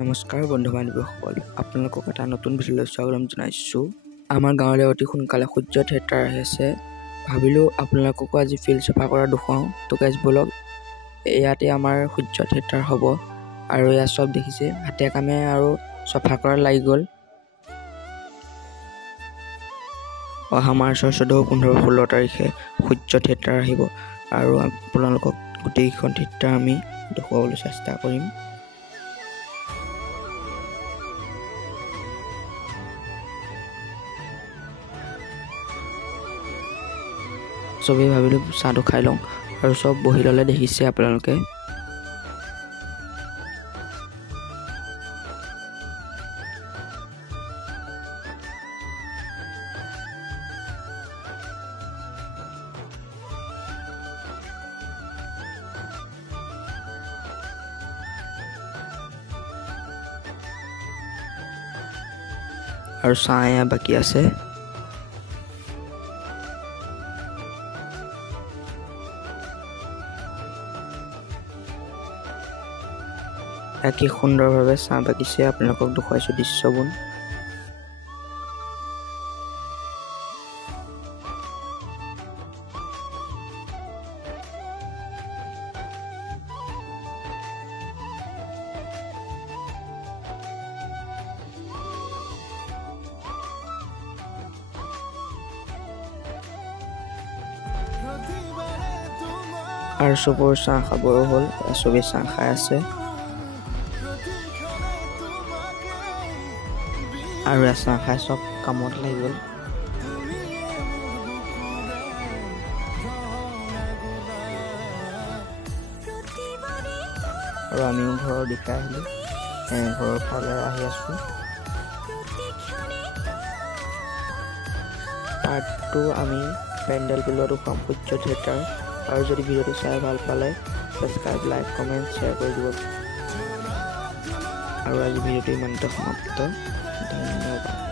নমস্কাৰ বন্ধু বান্ধৱীসকল, আপোনালোকক এটা নতুন ভিডিঅ'লৈ স্বাগতম জনাইছোঁ। আমাৰ গাঁৱলৈ অতি সোনকালে সূৰ্য থিয়েটাৰ আহি আছে। ভাবিলোঁ আপোনালোককো আজি ফিল্ড চাফা কৰা দেখুৱাওঁ। তো গাইজ বলক, ইয়াতে আমাৰ সূৰ্য থিয়েটাৰ হ'ব আৰু ইয়াত চব দেখিছে হাতে কামে আৰু চাফা কৰা লাগি গ'ল। অহা মাৰ্চৰ 14, 15, 16 তাৰিখে সূৰ্য থিয়েটাৰ আহিব আৰু আপোনালোকক গোটেইকেইখন থিয়েটাৰ আমি দেখুৱাবলৈ চেষ্টা কৰিম। চবেই ভাবিলোঁ চাহটো খাই লওঁ আৰু চব বহি ল'লে দেখিছে আপোনালোকে। আৰু চাহ এয়া বাকী আছে। কি সুন্দৰভাৱে চাহ বাগিছে আপোনালোকক দেখুৱাইছোঁ দৃশ্যবোৰ। আৰু চবৰ চাহ খাবও হ'ল, চবেই চাহ খাই আছে। আৰু চাহ খাই চব কামত লাগি গ'ল। আৰু আমিও ঘৰৰ দিশে আহিলোঁ, ঘৰৰ ফালে আহি আছোঁ। পাৰ্ট 2 আমি পেণ্ডেল পেলোৱাটো খুৱাম সূৰ্য থিয়েটাৰ। আৰু যদি ভিডিঅ'টো চাই ভাল পালে ছাবস্ক্ৰাইব, লাইক, কমেণ্ট, শ্বেয়াৰ কৰি দিব। আৰু আজি ভিডিঅ'টো ইমানতে সমাপ্ত। ধন্যবাদ।